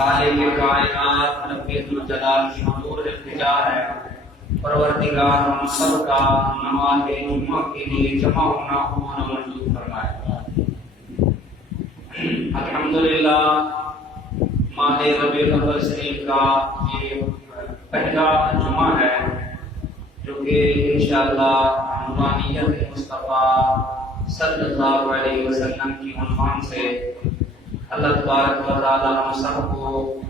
خالق کائنات رب الجلال کی حضور التجا ہے پروردگار ہم سب کا نماز جمعہ کے لیے جمع ہونا منظور فرمائے۔ الحمدللہ ماہ ربیع الاول شریف کا یہ پہلا جمعہ ہے جو کہ انشاءاللہ نورانیت مصطفیٰ صلی اللہ علیہ وسلم کی عنوان سے اللہ تبارک و تعالی ہم سب کو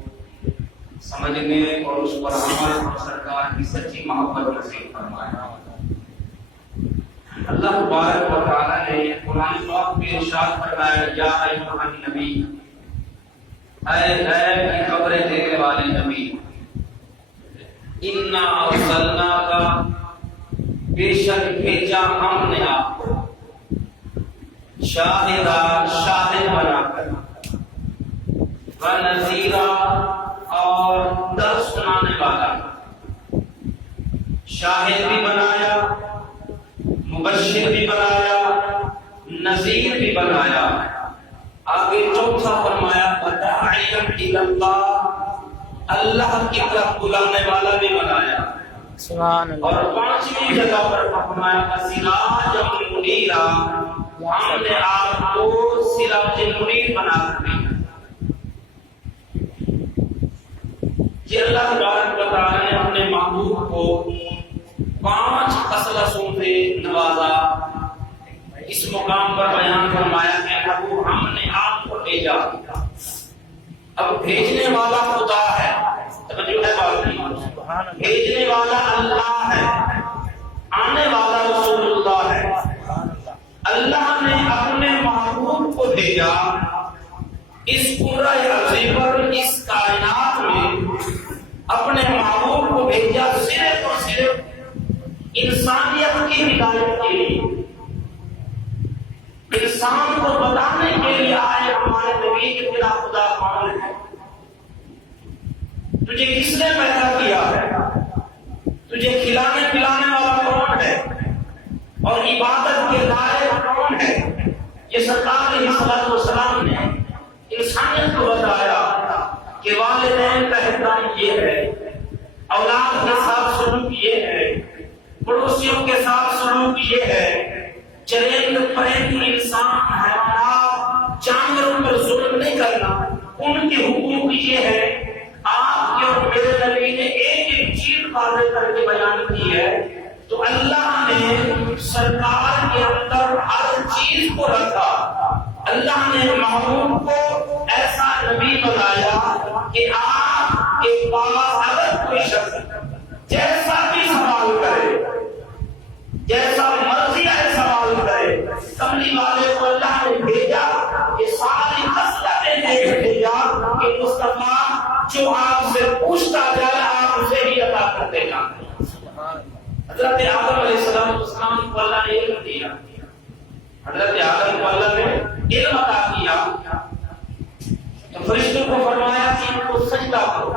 سمجھنے اور اس پر عمل اور سرکار کی سچی محبت نصیب فرمائے۔ اللہ تبارک و تعالی نے قرآن پاک میں ارشاد فرمایا یا ایھا النبی، اے خبریں دینے والے نبی، انا ارسلناک، بے شک بھیجا ہم نے آپ کو، شاہدہ شاہد بنا کر، ونذیرا اور ڈر سنانے والا، شاہد بھی بنایا، مبشر بھی بنایا، نذیر بھی بنایا۔ آگے چوتھا فرمایا وداعیا الی اللہ، اللہ کی طرف بلانے والا بھی بنایا۔ سبحان اللہ۔ اور پانچویں جگہ پر فرمایا سراجا منیرا، ہم نے آپ کو سراج منیر بنا کر دیا۔ یہ اللہ تبارک و تعالی نے اپنے محبوب کو 5 خصلتوں سے نوازا۔ اس مقام پر بیان فرمایا کہ محبوب ہم نے آپ کو بھیجا۔ اب بھیجنے والا خدا ہے، توجہ ہے بات کی، بھیجنے والا اللہ ہے، آنے والا رسول اللہ ہے۔ اللہ نے اپنے محبوب کو بھیجا اس پورا عظیم پر، اس کائنات میں اپنے محبوب کو بھیجا صرف اور صرف انسانیت کی ہدایت کے لیے، انسان کو بتانے کے لیے آئے ہمارے نبی کہ تیرا خدا کون ہے، تجھے کس نے پیدا کیا ہے، تجھے کھلانے پلانے والا کون ہے، اور عبادت کے لائق کون ہے۔ یہ سرکار علیہ الصلوۃ والسلام نے انسانیت کو بتایا کہ والدین کا احترام یہ ہے، اولاد کے ساتھ سلوک یہ ہے، پڑوسیوں کے ساتھ سلوک یہ ہے، چرند پرند انسان حیوانات جانوروں پر ظلم نہیں کرنا، ان کے حقوق یہ ہے۔ آپ کے اور میرے نبی نے ایک ایک چیز واضح کر کے بیان کی ہے، تو اللہ نے سرکار کے اندر ہر چیز کو رکھا۔ اللہ نے محبوب کو ایسا نبی بنایا کہ آپ کے پاس اگر کوئی شخص جیسا بھی سوال کرے، جیسا مرضی ہے سوال کرے، کملی والے کو اللہ نے بھیجا کہ ساری خصلتیں دے کے بھیجا کہ مصطفیٰ جو آپ سے پوچھتا جائے آپ اسے ہی عطا کر دینا۔ حضرت آدم علیہ السلام کو اللہ نے علم دیا، حضرت آدم کو اللہ نے علم عطا کیا، تو فرشتوں کو فرمایا کہ ان کو سجدہ کرو،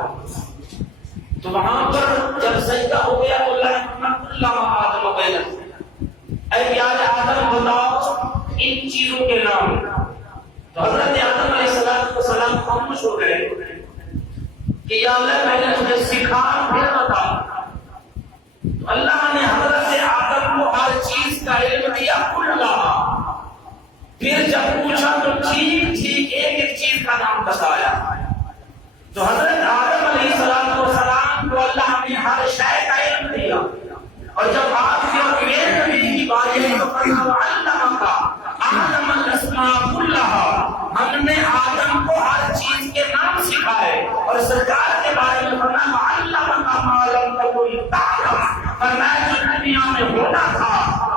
تو وہاں پر جب سجدہ ہو گیا تو اللہ نے فرمایا اللہ آدم و بینک، اے پیارے آدم بتاؤ ان چیزوں کے نام۔ تو حضرت آدم علیہ السلام خاموش ہو گئے کہ یا اللہ میں نے تجھے سکھا پھر بتا۔ تو اللہ نے حضرت آدم کو ہر چیز کا علم دیا کلھا، پھر جب پوچھا تو ٹھیک ٹھیک ایک ایک چیز کا نام بتایا۔ تو حضرت آدم علیہ السلام کو اللہ نے ہر شے کا علم دیا، اور جب آپ کے اور میرے نبی کی باری آئی تو علمک آدم الاسماء کلھا، ہم نے آدم کو ہر چیز کے نام سکھائے، اور سرکار کے بارے میں فرمایا علمک ما لم تکن تعلم، فرمایا جو دنیا میں ہونا تھا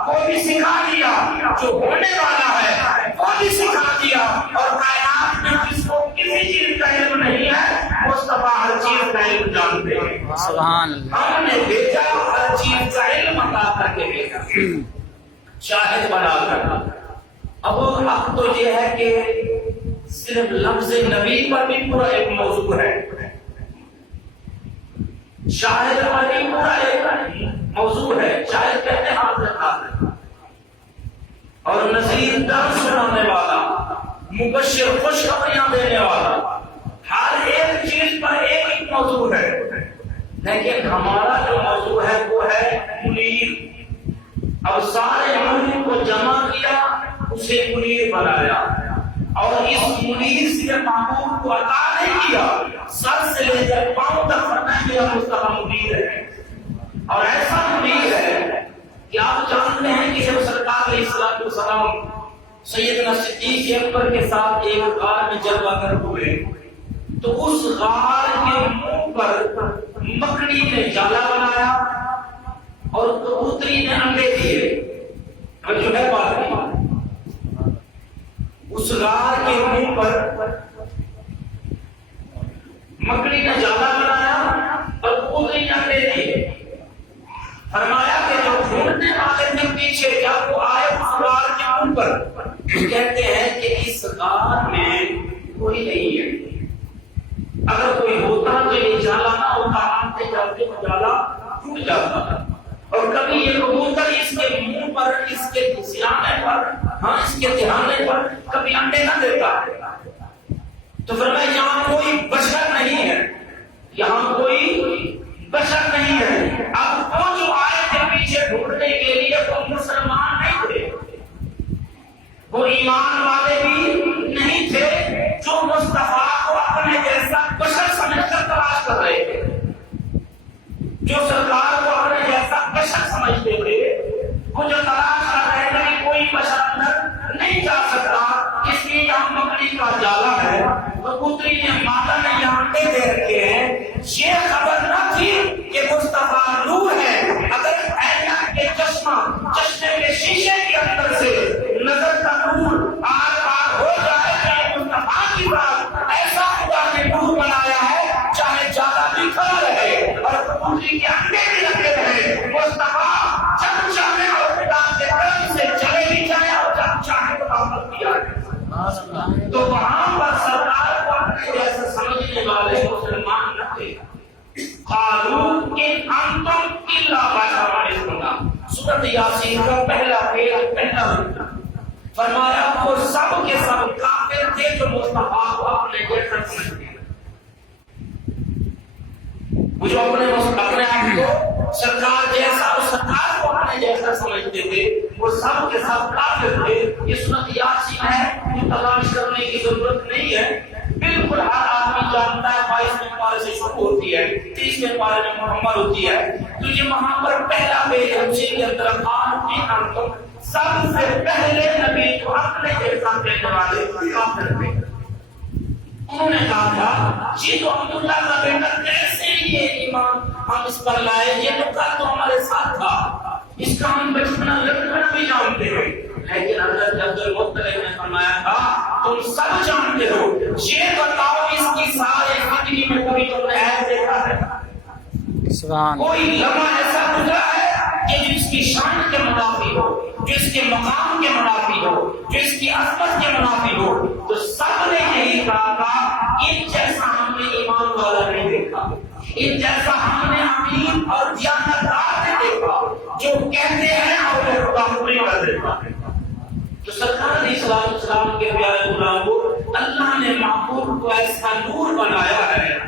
وہ بھی سکھا دیا، جو ہونے والا ہے وہ بھی سکھا دیا، اور کائنات میں جس کو کسی چیز کا علم نہیں ہے مصطفیٰ ہر چیز کا علم جانتے ہیں۔ سبحان اللہ۔ ہم نے بھیجا ہر چیز کا علم عطا کر کے بھیجا، شاہد بنا کر۔ اب حق تو یہ ہے کہ صرف لفظ نبی پر بھی پورا ایک موضوع ہے، شاہد پر بھی پورا ایک موضوع ہے۔ شاہد کہتے ہیں حاضر حاضر، اور نذیر ڈر سنانے والا، مبشر خوشخبریاں دینے والا، ہر ایک موضوع ہے، لیکن ہمارا جو موضوع ہے وہ ہے منیر۔ اب سارے نور کو جمع کیا، اسے منیر بنایا، اور اس منیر سے محبوب کو عطا نہیں کیا، سر سے لے کر پاؤں تک فرمایا میرا مصطفیٰ منیر ہے۔ اور ایسا منیر ہے کہ آپ جانتے ہیں کہ جب سرکار علیہ السلام سیدنا صدیق اکبر کے ساتھ ایک غار میں جلوہ گر ہوئے تو اس غار کے منہ پر مکڑی نے جالا بنایا اور کبوتری نے انڈے دیے۔ اور جو ہے بات نہیں، اس غار کے منہ پر مکڑی نے جالا بنایا اور کبوتری نے انڈے دیے۔ فرمایا کہ جو ڈھونڈنے والے تھے پیچھے جب وہ آئے اس غار کے منہ پر، کہتے ہیں کہ اس غار میں کوئی نہیں ہے، اگر کوئی ہوتا تو یہ جالا نہ ہوتا، آتے جاتے وہ جالا ٹوٹ جاتا۔ اور کبھی یہ کبوتر اس کے منہ پر، اس کے سیانے پر، اس کے دہانے پر کبھی انڈے نہ دیتا۔ تو فرمایا یہاں کوئی بشر نہیں ہے، یہاں کوئی بشر نہیں ہے۔ اب وہ جو آئے تھے پیچھے ڈھونڈنے کے لیے وہ مسلمان نہیں تھے، وہ ایمان والے بھی نہیں تھے، جو مصطفیٰ کو اپنے جیسا بشر سمجھ کر تلاش کر رہے تھے، جو سرکار کو اپنے جیسا بشر سمجھتے تھے، وہ جو تلاش کر رہے تھے کہ کوئی بشر اندر نہیں جا سکتا، اس لیے یہاں مکڑی کا جالا ہے، کبوتری نے مادہ میں یہاں انڈے دے رکھے ہیں۔ یہ خبر نہ تھی کہ مصطفیٰ نور ہے۔ اگر عینک کے چشمے کے شیشے کے اندر سے نظر کا نور آر پار ہو جائے کہ مصطفیٰ کی ذات ایسا خدا نے نور بنایا ہے، چاہے جالا بھی کھڑا رہے اور کبوتری کے انڈے بھی لگے رہے، مصطفیٰ جب چاہے اور خدا کے کرم سے چلے بھی جائے اور جب چاہے تو واپس بھی آئے۔ تو وہاں پر سرکار کو اپنے جیسے سمجھنے والے مسلمان نہ تھے۔ قالوا ان انتم الا بشر مثلنا، سورۃ یاسین کا پہلا پیج پہلا رکو۔ فرمایا وہ سب کے سب کافر تھے جو مصطفیٰ کو اپنے جیسا سمجھتے ہیں، وہ جو اپنے آپ کو سرکار جیسا اور سرکار کو اپنے جیسا سمجھتے تھے، وہ سب کے سب کافر تھے۔ یہ سورۃ یاسین ہے، جو تلاش کرنے کی ضرورت نہیں ہے، بالکل ہر آدمی جانتا ہے۔ 22ویں پارے سے شروع ہوتی ہے، 30ویں پارے میں مکمل ہوتی ہے۔ تو یہ وہاں پر پہلا پیج ہمشے کے اندر قالوا سب سے پہلے نبی جو اپنے جیسا کہنے والے کافر تھے، انہوں نے کہا تھا یہ تو عبداللہ کا بیٹا کیسے یہ ایمان ہم اس پر لائے، یہ تو کل تو ہمارے ساتھ تھا، اس کا ہم بچپنا لڑکنا بھی جانتے ہیں۔ لیکن حضرت عبدالمطلب نے فرمایا تھا تم سب جانتے ہو، یہ بتاؤ اس کی سارے زندگی میں کبھی تم نے ایسا دیکھا ہے؟ کوئی لمحہ ایسا گزرا ہے کہ جو اس کی شان کے منافی ہو، جو اس کے مقام کے منافی ہو، جو اس کی عظمت کے منافی ہو؟ تو سب نے یہی کہا تھا ان جیسا ہم نے ایمان والا نہیں دیکھا، ان جیسا ہم نے امین اور دیانتدار نہیں دیکھا، جو کہتے ہیں اور وہ کام پوری کر دیتا ہے۔ تو سرکار علیہ السلام کے پیارے غلام کو اللہ نے محبوب کو ایسا نور بنایا ہے،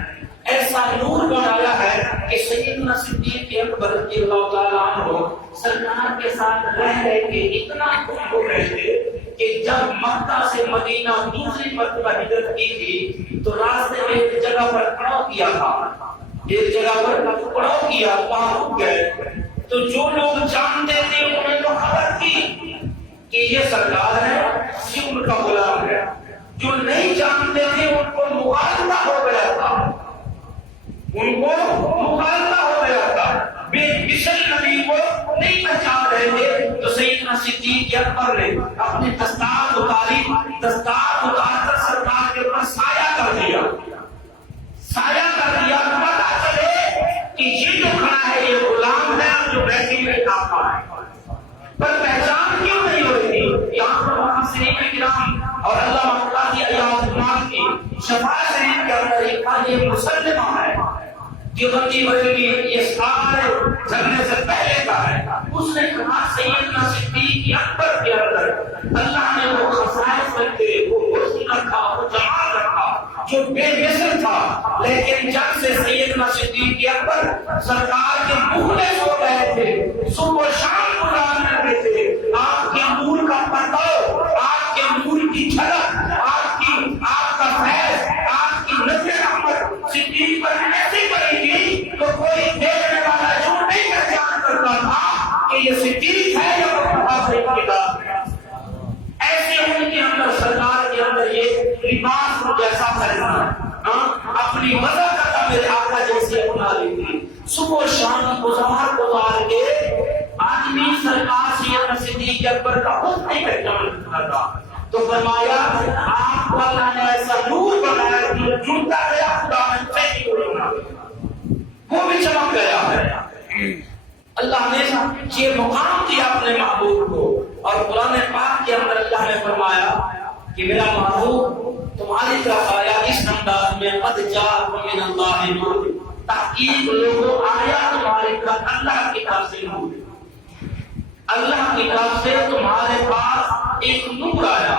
ایسا نور بنایا ہے کہ سیدنا صدیق اکبر رضی اللہ تعالیٰ عنہ سرکار کے ساتھ رہ کے اتنا خوش ہو رہے تھے کہ جب مکہ سے مدینہ دوسری مرتبہ ہجرت کی تھی تو راستے میں ایک جگہ پر پڑاؤ کیا تھا، ایک جگہ پر پڑاؤ کیا، وہاں رک گئے۔ تو جو لوگ جانتے تھے انہیں تو خبر تھی کہ یہ سرکار ہے، یہ ان کا غلام ہے، جو نہیں جانتے تھے ان کو مغالطہ ہو گیا تھا، ان کو مغالطہ ہو گیا تھا، بے مثل نبی کو نہیں پہچان رہے تھے۔ تو سیدنا صدیق اکبر نے اپنے دستار اتار کر سرکار کے اوپر سایہ کر دیا، پتہ چلے کہ یہ جو کھڑا ہے یہ غلام ہے اور جو بیٹھی ہوئی کافر ہے، پر پہچان کیوں نہیں ہو رہی تھی؟ یہاں پر محسنین کرام اور علامہ قاضی ایاز المان کی شفا شریف کے اندر ایک یہ مسلمہ ہے، دیوبندی بریلوی یہ سارے جھگڑے سے پہلے کا ہے، اس نے کہا سیدنا صدیق اکبر کے اندر اللہ نے وہ خصائص رکھے، وہ حسن رکھا، وہ جمال رکھا، جو بے مثل تھا، لیکن جب سے سیدنا صدیق اکبر سرکار کے منہ میں سو گئے تھے، صبح و شام گزار کرتے تھے، آپ کے نور کا پرتاؤ، آپ کے نور کی جھلک، آپ کا فیض، آپ کی نظر رحمت صدیق پر ایسی پڑی تھی تو کوئی دیکھنے والا جو نہیں پہچان کرتا تھا کہ یہ صدیق ہے یا کوئی کتاب ہے۔ ایسے ان کے اندر سرکار کے اندر یہ لباس کو جیسا پہننا، اپنی مزہ کا میرے آقا جیسے اپنا لیتی، صبح و شام گزار کے آدمی سرکار سیدنا صدیق اکبر کا خود نہیں پہچان سکتا تھا۔ تو فرمایا آپ کو اللہ نے ایسا نور بنایا جو جھوٹا گیا خدا نے صحیح بولنا وہ بھی چمک گیا ہے۔ اللہ نے یہ مقام دیا اپنے محبوب کو، اور قرآن پاک کے اندر اللہ نے فرمایا کہ میرا محبوب تمہاری طرف آیا اس انداز میں قد جاءکم من اللہ نور، تحقیق لوگوں آیا تمہاری طرف اللہ کی طرف سے نور، اللہ کی طرف سے تمہارے پاس ایک نور آیا۔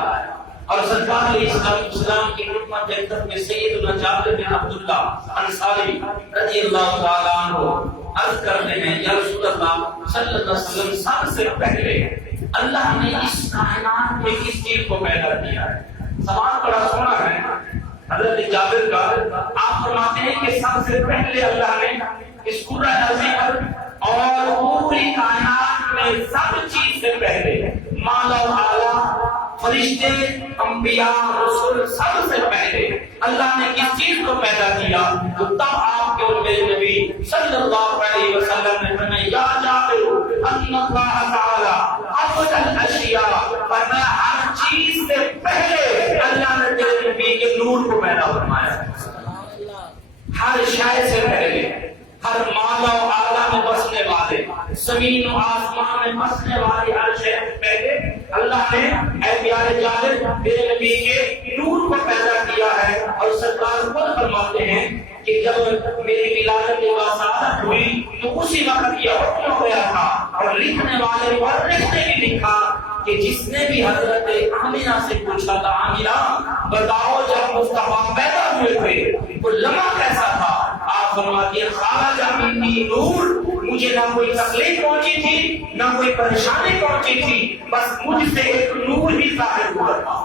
اور سرکار علیہ السلام کی خدمت جنت میں سیدنا جابر بن عبداللہ انصاری رضی اللہ تعالیٰ عنہ عرض کرتے ہیں یا رسول اللہ صلی اللہ علیہ وسلم سب سے پہلے اللہ نے اس کائنات میں کس چیز کو پیدا کیا ہے؟ سوال بڑا سونا ہے حضرت جابر کا۔ آپ فرماتے ہیں کہ سب سے پہلے اللہ نے اس قرآن عظیم اور پوری کائنات میں سب چیز سے پہلے مالا و اعلیٰ فرشتے انبیاء رسول سب سے پہلے اللہ نے کس چیز کو پیدا کیا؟ تو تب آپ کے اور میرے نبی صلی اللہ علیہ وسلم نے فرمایا یا جابر ان اللہ تعالی افضل الاشیاء، فرمایا ہر چیز سے پہلے اللہ نے تیرے نبی کے نور کو پیدا فرمایا، ہر شے سے پہلے، ہر مالا و اعلیٰ میں بسنے والے، زمین و آسمان میں بسنے والے ہر شے سے پہلے اللہ نے اے پیارے جابر میرے نبی کے نور کو پیدا کیا ہے۔ اور سرکار خود فرماتے ہیں کہ جب میری ولادت کی وساطت ہوئی تو اسی وقت یہ حکم ہو گیا تھا، اور لکھنے والے مورخ نے بھی لکھا کہ جس نے بھی حضرت آمینہ سے پوچھا تھا آمینہ بتاؤ جب مصطفیٰ پیدا ہوئے تھے وہ لمحہ کیسا تھا؟ آپ فرماتی ہیں خارج منی نور، مجھے نہ کوئی تکلیف پہنچی تھی نہ کوئی پریشانی پہنچی تھی، بس مجھ سے ایک نور ہی ظاہر ہوا تھا۔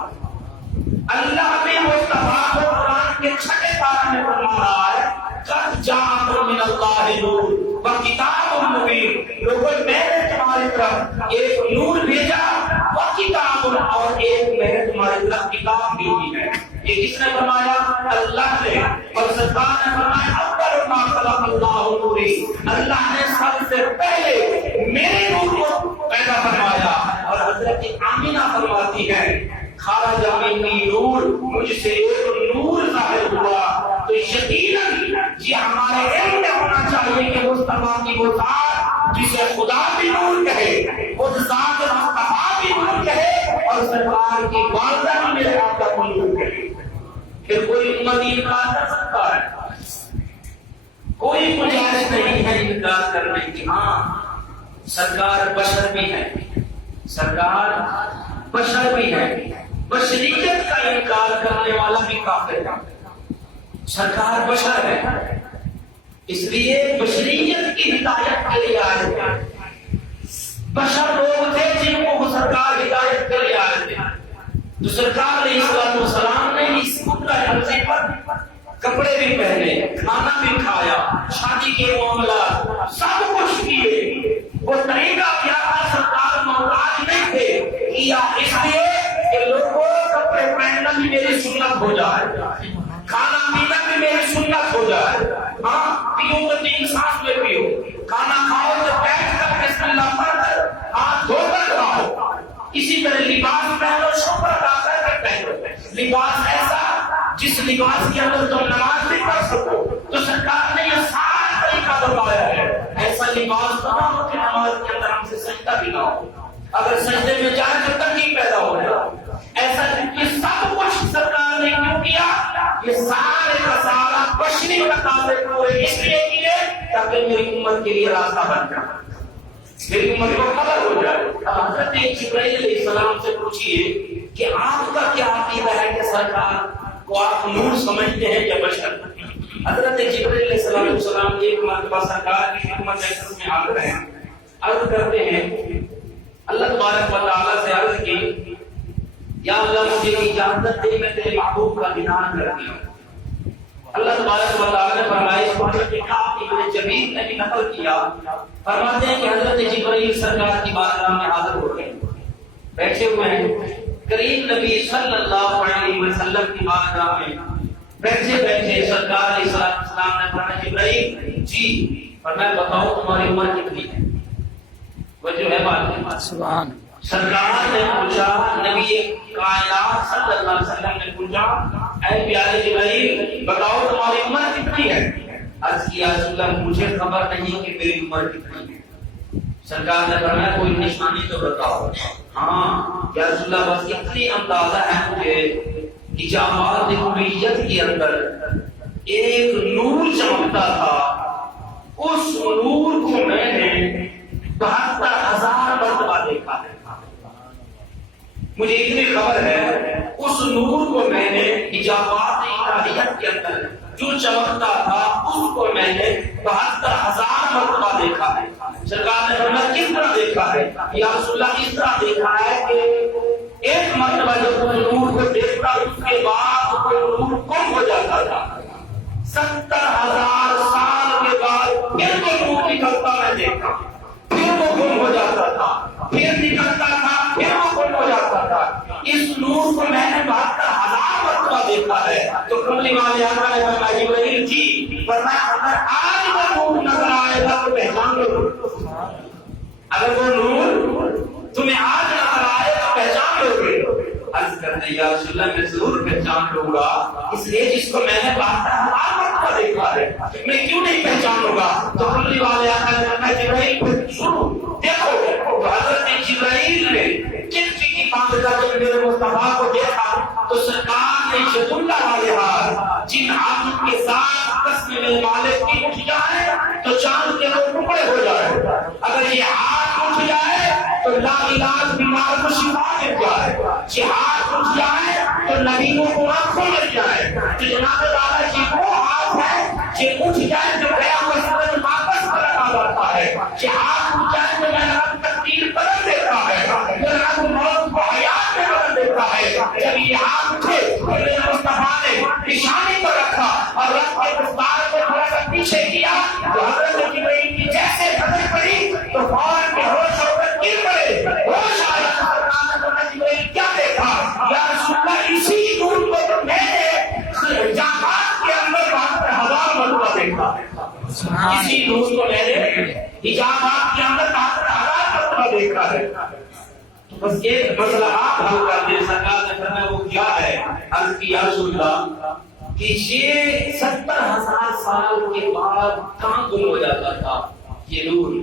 اللہ بھی مصطفیٰ کو قرآن کے 6 پارے میں فرما رہا ہے قد جاءکم من اللہ نور وکتاب مبین، لوگوں میں نے تمہاری طرف ایک نور بھیجا وکتاب، اور ایک میں نے تمہاری طرف کتاب بھیجی ہے۔ یہ کس نے فرمایا؟ اللہ نے۔ اور سرکار نے فرمایا اول ما خلق اللہ نوری، اللہ نے سب سے پہلے میرے نور کو پیدا فرمایا۔ اور حضرت آمینہ فرماتی ہے خارج منی نور، مجھ سے ایک نور ظاہر ہوا۔ تو یقیناً یہ ہمارے علم میں ہونا چاہیے کہ مصطفیٰ کی وہ ذات جسے خدا بھی نور کہے، وہ ذات مصطفیٰ بھی نور کہے، اور سرکار کی والدہ بھی میرے آقا کو نور کہے۔ پھر کوئی امتی انکار کر سکتا ہے؟ کوئی گنجائش نہیں ہے انکار کرنے کی۔ ہاں سرکار بشر بھی ہے، سرکار بشر بھی ہے، بشریت کا انکار کرنے والا بھی کافر ہے۔ سرکار بشر ہے، اس لیے بشریت کی ہدایت کے لیے آئے تھے۔ بشر لوگ تھے جن کو سرکار ہدایت کے لیے آئے تھے، تو سرکار علیہ السلام نے اس عرضی پر کپڑے بھی پہنے، کھانا بھی کھایا، شادی کے معاملات سب کچھ کیے۔ وہ طریقہ کیا تھا؟ سرکار محتاج نہیں تھے، کیا اس لیے کہ لوگوں کپڑے پہننا بھی میری سنت ہو جائے، کھانا پینا بھی میری سنت ہو جائے۔ ہاں پیو تو 3 سانس میں پیو، کھانا کھاؤ تو بیٹھ کر بسم اللہ پڑھ کر ہاتھ دھو کر کھاؤ۔ اسی طرح لباس پہنو شکر ادا کر کے پہنو، لباس ایسا جس لباس کے اندر تم نماز بھی پڑھ سکو۔ تو سرکار نے یہ سارا طریقہ بتایا ہے، ایسا لباس بنا ہو کہ نماز کے اندر ہم سے سجدہ بھی نہ ہو، اگر سجدے میں جائے تو تکلیف پیدا ہو جائے۔ ایسا یہ سب کچھ سرکار نے کیوں کیا؟ یہ سارے کا سارا بشری مقاصد پورے اس لیے کیے تاکہ میری امت کے لیے راستہ بن جائے، میری امت کو خبر ہو جائے۔ اب حضرت جبرائیل علیہ السلام سے پوچھئے کہ آپ کا کیا عقیدہ ہے کہ سرکار کو آپ نور سمجھتے ہیں یا بشر؟ حضرت جبرائیل علیہ السلام ایک مرتبہ سرکار کی خدمت میں حاضر ہیں، عرض کرتے ہیں، اللہ تبارک و تعالیٰ سے عرض کی، یا اللہ مجھے اجازت دے میں تیرے محبوب کا دیدار کرتی ہوں۔ اللہ تبارک و تعالیٰ نے فرمایا، اس بات کے کتاب ابن جبیر نے بھی نقل کیا، فرماتے ہیں کہ حضرت جبرائیل سرکار کی بارگاہ میں حاضر ہو گئے، بیٹھے ہوئے ہیں، کریم نبی صلی اللہ علیہ وسلم کی بارگاہ میں بیٹھے بیٹھے سرکار علیہ السلام نے فرمایا، جبرائیل جی، فرمایا بتاؤ تمہاری عمر کتنی ہے؟ وہ جو ہے بات سبحان سرکار نے پوچھا، نبی کائنات صلی اللہ علیہ وسلم نے پوچھا، اے پیارے جبرائیل بتاؤ تمہاری عمر کتنی ہے؟ عرض کیا رسول اللہ مجھے خبر نہیں کہ میری عمر کتنی ہے۔ سرکار نے فرمایا کوئی نشانی تو بتاؤ۔ ہاں یا رسول اللہ بس اتنی اندازہ ہے مجھے، اجابات قبیلیت کے اندر ایک نور چمکتا تھا، اس نور کو میں نے 72,000 مرتبہ دیکھا ہے۔ مجھے اتنی خبر ہے اس نور کو میں نے اجابات الہیت کے اندر جو چمکتا تھا اس کو میں نے 72,000 مرتبہ دیکھا ہے۔ سرکار نے فرمایا کس طرح دیکھا ہے؟ یا رسول اللہ اس طرح دیکھا ہے کہ ایک مرتبہ جب وہ نور کو دیکھتا اس کے بعد وہ نور کم ہو جاتا تھا، 70,000 سال کے بعد پھر وہ نور نکلتا میں دیکھا، پھر وہ گم ہو جاتا تھا، پھر نکلتا تھا، پھر وہ گم ہو جاتا تھا۔ اس نور کو میں نے 72,000 مرتبہ دیکھا ہے۔ تو کملی والے آقا نے فرمایا جبرائیل جی، فرمایا اگر آج وہ نور نظر آئے گا تو پہچان لو، اگر وہ نور تمہیں آج نظر آئے تو پہچان لو گے۔ عرض کرتے یا رسول اللہ میں ضرور پہچان لوں گا، اس لیے جس کو میں نے 72,000 مرتبہ دیکھا ہے میں کیوں نہیں پہچان لوں گا؟ تو کملی والے آقا نے فرمایا جبرائیل سنو، دیکھو تو حضرت جبرائیل نے کسی کی باندھ کر جب میرے مصطفیٰ کو دیکھا تو سرکار نے شد اللہ والے ہاتھ جن ہاتھوں کے ساتھ قسم میں مالک کی اٹھ جائے تو چاند کے دو ٹکڑے ہو جائے، اگر یہ ہاتھ اٹھ جائے تو لا علاج بیمار کو شفا مل جائے، یہ ہاتھ اٹھ جائے تو نبیوں کو آنکھوں مل جائے۔ تو جناب دادا جی وہ ہاتھ ہے یہ اٹھ جائے جو گیا ہوا سمجھ واپس پلٹ آ جاتا ہے، یہ ہاتھ اٹھ جائے تو میں رب تقدیر بدل دیتا ہے، میں رب موت کو حیات میں بدل دیتا ہے۔ جب یہ ہاتھ اٹھے تو میرے مصطفیٰ نے نشانی پر رکھا اور رب کے دستار کو تھوڑا سا پیچھے کیا تو حضرت جبرائیل کی جیسے نظر پڑی تو فوراً بے ہوش ہو کر گر پڑے، ہوش آیا۔ جبرائیل کیا دیکھا؟ یا رسول اللہ اسی نور کو تو میں نے جہاد کے اندر 72,000 مرتبہ دیکھا، اسی نور کو میں نے حجابات کے اندر 72,000 مرتبہ دیکھا ہے۔ تو بس ایک مسئلہ آپ حل کر دیں، سرکار نے فرمایا وہ کیا ہے؟ عرض کی یا رسول اللہ کہ یہ 70,000 سال کے بعد کہاں گم ہو جاتا تھا یہ نور؟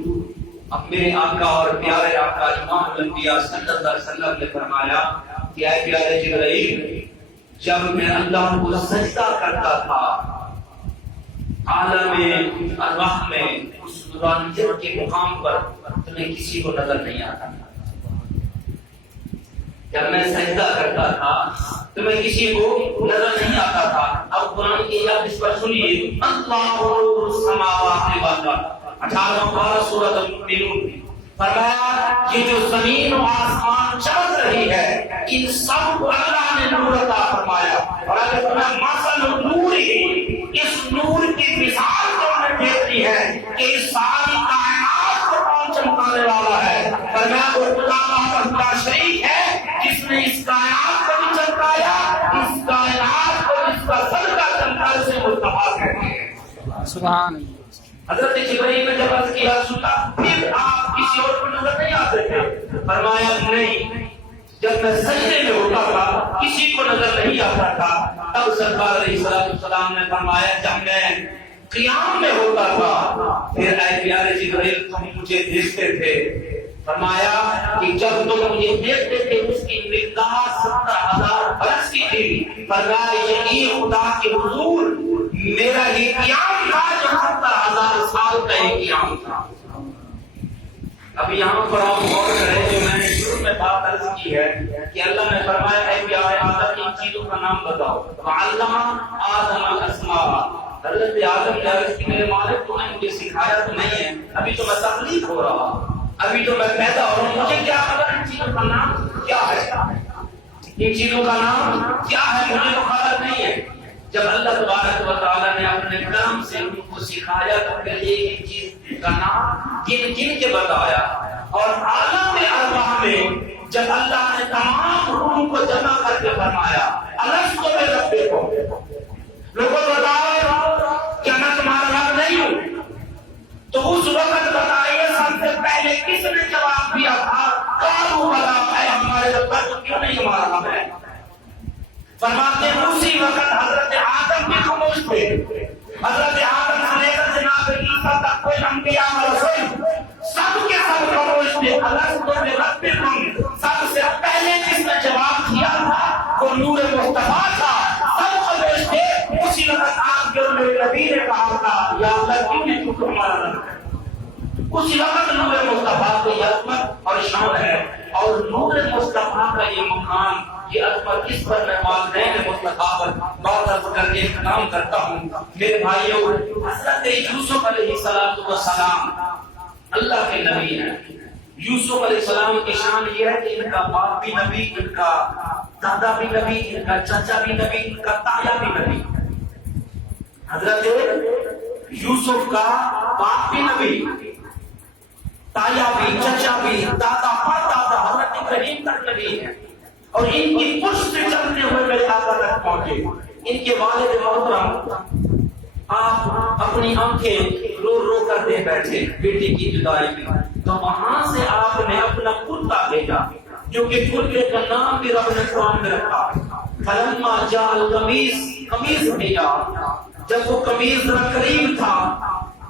اب میرے آقا اور پیارے آقا امام الانبیاء صلی اللہ علیہ وسلم نے فرمایا کہ اے پیارے جبرائیل جب میں اللہ کو سجدہ کرتا تھا عالم ارواح میں اس نورانیت کے مقام پر تمہیں کسی کو نظر نہیں آتا تھا۔ جب میں سجدہ کرتا تھا تو میں کسی کو نظر نہیں آتا تھا۔ اب قرآن کی آیات اس پر سنیے، اللہ نور السماوات والارض 18 سورۃ المؤمنون، فرمایا یہ جو زمین و آسمان چمک رہی ہے ان سب کو اللہ نے نور عطا فرمایا، اور اللہ فرمایا مثل نور، اس نور کی مثال کو ہم نے دیکھ لی ہے کہ اس ساری کائنات کو کون چمکانے والا ہے۔ فرمایا وہ خدا شریک ہے جس نے اس کائنات کو بھی چمکایا، اس کائنات کو اس کا صدقہ چمکانے سے مستفاد ہے۔ سبحان حضرت جبرائیل نے جب عرض کیا رسول اللہ پھر آپ کسی اور کو نظر نہیں آتے تھے؟ فرمایا نہیں، جب میں سجدے میں ہوتا تھا کسی کو نظر نہیں آتا تھا۔ تب سرکار علیہ السلام نے فرمایا جب میں قیام میں ہوتا تھا پھر اے پیارے جبرائیل تم مجھے دیکھتے تھے۔ فرمایا کہ جب تم مجھے دیکھتے تھے اس کی مقدار 70,000 برس کی تھی۔ فرمایا یہی خدا کے حضور میرا یہ قیام تھا جو 70,000 سال کا یہ قیام تھا۔ اب یہاں پر آپ غور کریں جو میں نے شروع میں بات عرض کی ہے کہ اللہ نے فرمایا ہے کہ آدم ان چیزوں کا نام بتاؤ. علم آدم الاسماء. حضرت آدم نے عرض کی میرے مالک تو نے مجھے سکھایا تو نہیں ہے, ابھی تو میں تخلیق ہو رہا, ابھی تو میں پیدا ہو رہا ہوں, مجھے کیا خبر ان چیزوں کا نام کیا ہے, ان چیزوں کا نام کیا ہے مجھے تو خبر نہیں ہے. جب اللہ تبارک و تعالیٰ نے اپنے کرم سے ان کو سکھایا تو پھر ایک چیز کا نام گن گن کے بتایا. اور عالم ارواح میں جب اللہ نے تمام روح کو جمع کر کے فرمایا الستو بربکم, لوگوں بتاؤ کیا میں تمہارا رب نہیں ہوں, تو اس وقت بتائیے سب سے پہلے کس نے جواب دیا تھا, قالوا بلا, اے ہمارے رب تو کیوں نہیں ہمارا رب ہے. فرماتے ہیں اسی وقت حضرت آدم بھی خاموش تھے. حضرت آدم سے لے کر جناب عیسیٰ تک کوئی انبیاء و رسول سب کے سب خاموش تھے. الستو بربکم, سب سے پہلے جس نے جواب دیا تھا وہ نور مصطفیٰ تھا, سب خاموش تھے. اسی وقت آپ جو میرے نبی نے کہا تھا یا اللہ کیوں نہیں تو ہمارا رب ہے, اسی وقت نور مصطفیٰ کی عظمت اور شان ہے. اور نور مصطفیٰ کا یہ مقام, یہ عظمت اس پر میں والدین مصطفیٰ پر بات عرض کر کے احترام کرتا ہوں. میرے بھائیوں, حضرت یوسف علیہ السلام اللہ کے نبی ہیں. یوسف علیہ السلام کی شان یہ ہے کہ ان کا باپ بھی نبی, ان کا دادا بھی نبی, ان کا چچا بھی نبی, ان کا تایا بھی نبی. حضرت یوسف کا باپ بھی نبی, تایا بھی, چچا بھی, دادا پردادا حضرت ابراہیم تک نبی ہے. اور ان کی پشت سے چلتے ہوئے میرے آقا تک پہنچے. ان کے والد محترم آپ اپنی آنکھیں رو رو کر دے بیٹھے بیٹی کی جدائی میں, تو وہاں سے آپ نے اپنا کرتا بھیجا جو کہ کرتے کا نام بھی رب نے قرآن میں رکھا. فلما جاء القمیص, قمیص بھیجا. جب وہ قمیص ذرا قریب تھا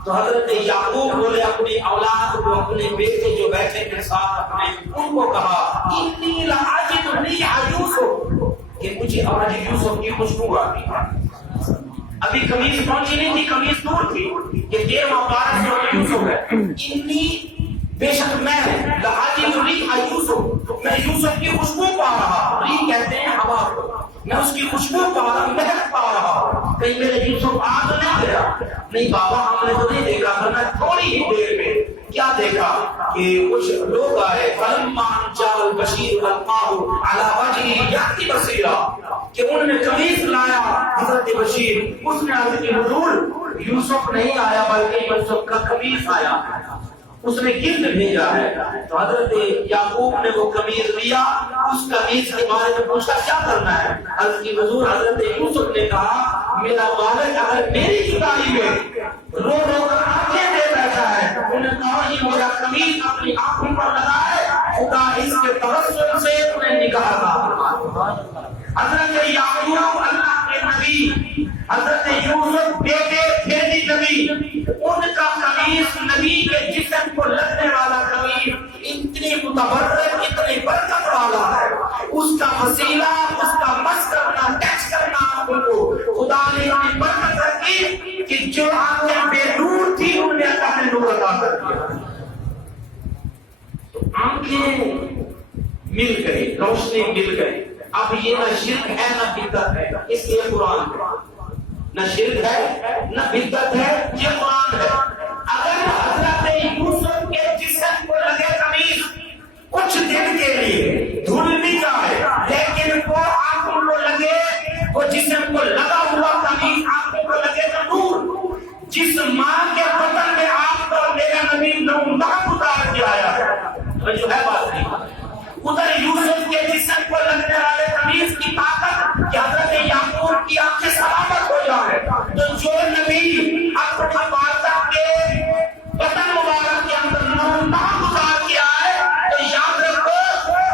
تو حضرت یعقوب بولے اپنی اولاد کو, اپنے بیٹے جو بیٹھے کے ساتھ اپنے, ان کو کہا انی لاجد ریح یوسف, کہ مجھے آج یوسف کی خوشبو آتی ہے. ابھی قمیص پہنچی نہیں تھی, قمیص دور تھی کہ 13واں پارہ سے یوسف ہے. انی بے شک میں لاجد ریح یوسف, میں یوسف کی خوشبو پا رہا. ریح کہتے ہیں ہوا کو, میں اس کی خوشبو پا رہا, مہک پا رہا. کہیں میرے یوسف آگ نہیں گیا, نہیں بابا ہم نے تو نہیں دیکھا, ورنہ تھوڑی ہی دیر میں کیا دیکھا کہ کچھ لوگ آئے. فلما جاء البشیر القاه على وجهه يأتي بصيرا, کہ انہوں نے قمیص لایا حضرت بشیر, اس نے عرض کی حضور یوسف نہیں آیا بلکہ یوسف کا قمیص آیا, اس نے گفٹ بھیجا ہے. تو حضرت یعقوب نے وہ قمیص لیا, اس قمیص کے بارے میں پوچھا کیا کرنا ہے. عرض کی حضور حضرت یوسف نے کہا میرا والد اگر میری جدائی میں رو رو کر آنکھیں دے بیٹھا ہے, انہوں نے کہا یہ میرا قمیص اپنی آنکھوں پر لگا ہے, خدا اس کے توسل سے انہیں نکاح تھا. حضرت یعقوب اللہ کے نبی, حضرت یوسف بیٹے تھے نبی, ان کا قمیص نبی کے جسم کو لگنے والا قمیص اتنی متبرک, اتنی برکت والا ہے. اس کا وسیلہ, اس کا مس کرنا, ٹچ کرنا آپ کو خدا نے اتنی برکت رکھی کہ جو آنکھیں بے نور تھی ان میں اللہ نے نور عطا کر دیا. تو آنکھیں مل گئی, روشنی مل گئی. اب یہ نہ شرک ہے نہ بدعت ہے, اس لیے قرآن نہ شرک ہے نہ بدعت ہے, یہ قرآن ہے. اگر حضرت یوسف کے جسم کو لگے قمیص کچھ دن کے لیے دھل بھی جائے, لیکن وہ آنکھوں کو لگے, وہ جسم کو لگا ہوا قمیص آنکھوں کو لگے تو نور. جس ماں کے بطن میں آپ کو میرا نبی 9 ماہ اتار کے آیا ہے, جو ہے بات نہیں. ادھر یوسف کے جسم کو لگنے والے قمیص کی طاقت کہ حضرت یعقوب کی آنکھیں سلامت ہو جائے. تو جو نبی اپنی والدہ کے بطن مبارک کے اندر 9 ماہ گزار کے آئے, تو یاد رکھو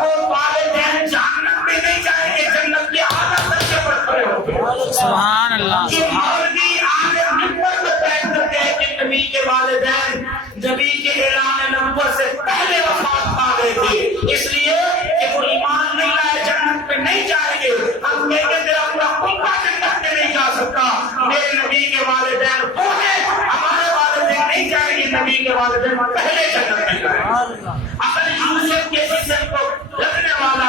وہ والدین جہنم میں نہیں جائیں گے, جنت کے اعلیٰ درجے پر کھڑے ہوں گے. سبحان اللہ. یہ مولوی آگے منبر پہ بیٹھ کر کہے کہ نبی کے والدین نبی کے اعلان نبوت سے پہلے وفات پا گئے تھے, اس لیے کہ وہ ایمان نہیں لائے جنت میں نہیں جائیں گے. ہم کہیں گے تیرا پورا خطبہ جنت میں نہیں جا سکتا. میرے نبی کے والدین وہ ہیں, ہمارے والدین نہیں جائیں گے, نبی کے والدین پہلے جنت میں جائیں گے. اگر یوسف کے جسم کو لگنے والا